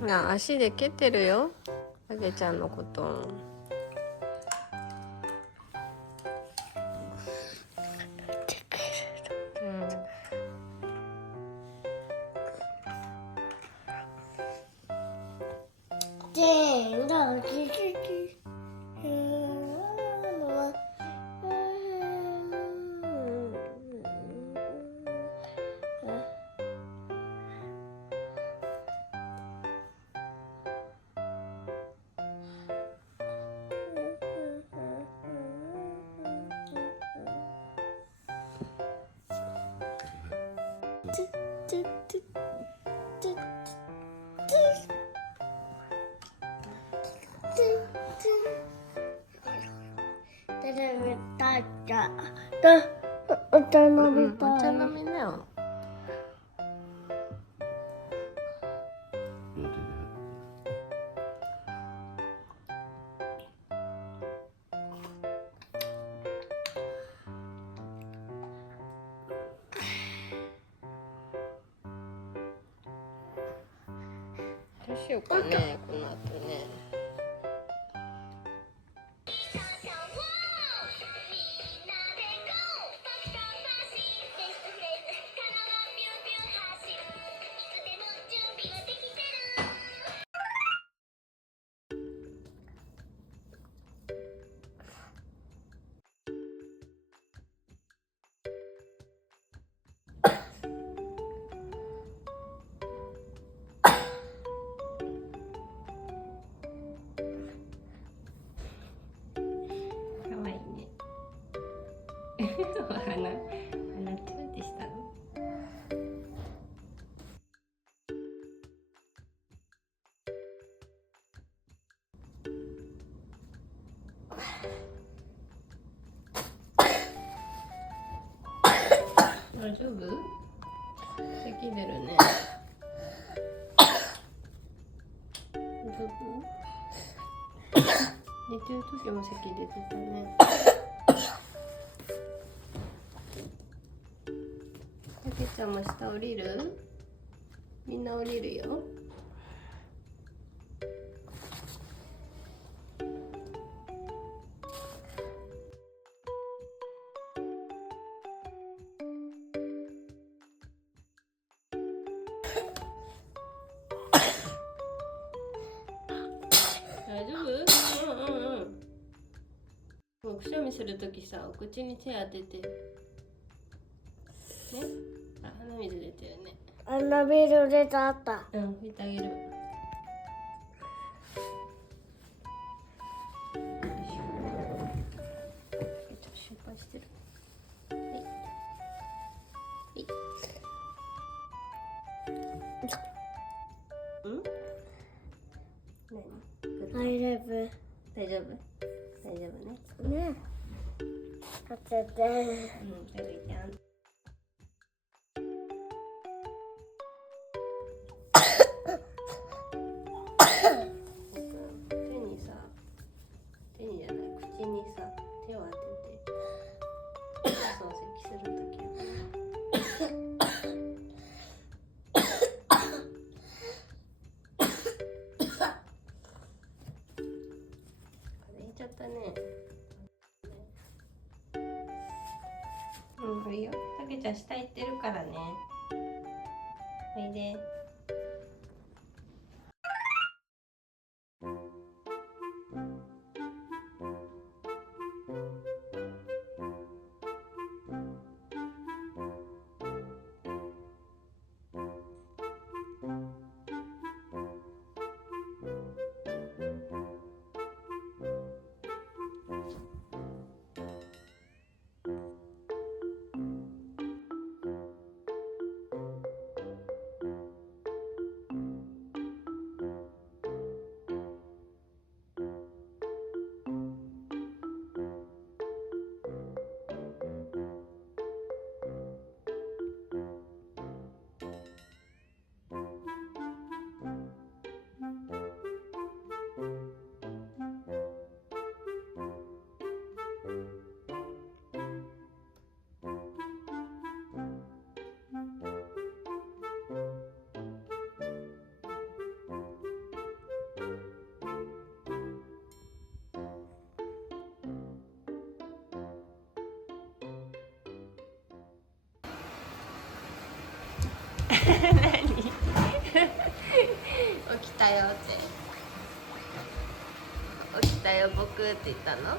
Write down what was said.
な足で蹴ってるよ、あげちゃんのこと。お茶飲みなよ。どうしようかね、この後ね。鼻ツーってしたの？大丈夫？咳出るね。大丈夫？寝てる時も咳出てたね。たけちゃんも下降りる？みんな降りるよ。大丈夫？もうくしゃみするときさ、お口に手当てて。ね。あ、鼻水出てるね。鼻水出たあった。うん、拭いてあげる。心配してる。大丈夫。大丈夫？大丈夫ね。ね。当てて。うん、手拭いてあん。手にじゃない、口にさ、手を当てて。そう咳するとき。ちゃったね。うん、いいよ。たけちゃん下行ってるからね。おいで。起きたよって起きたよ僕って言ったの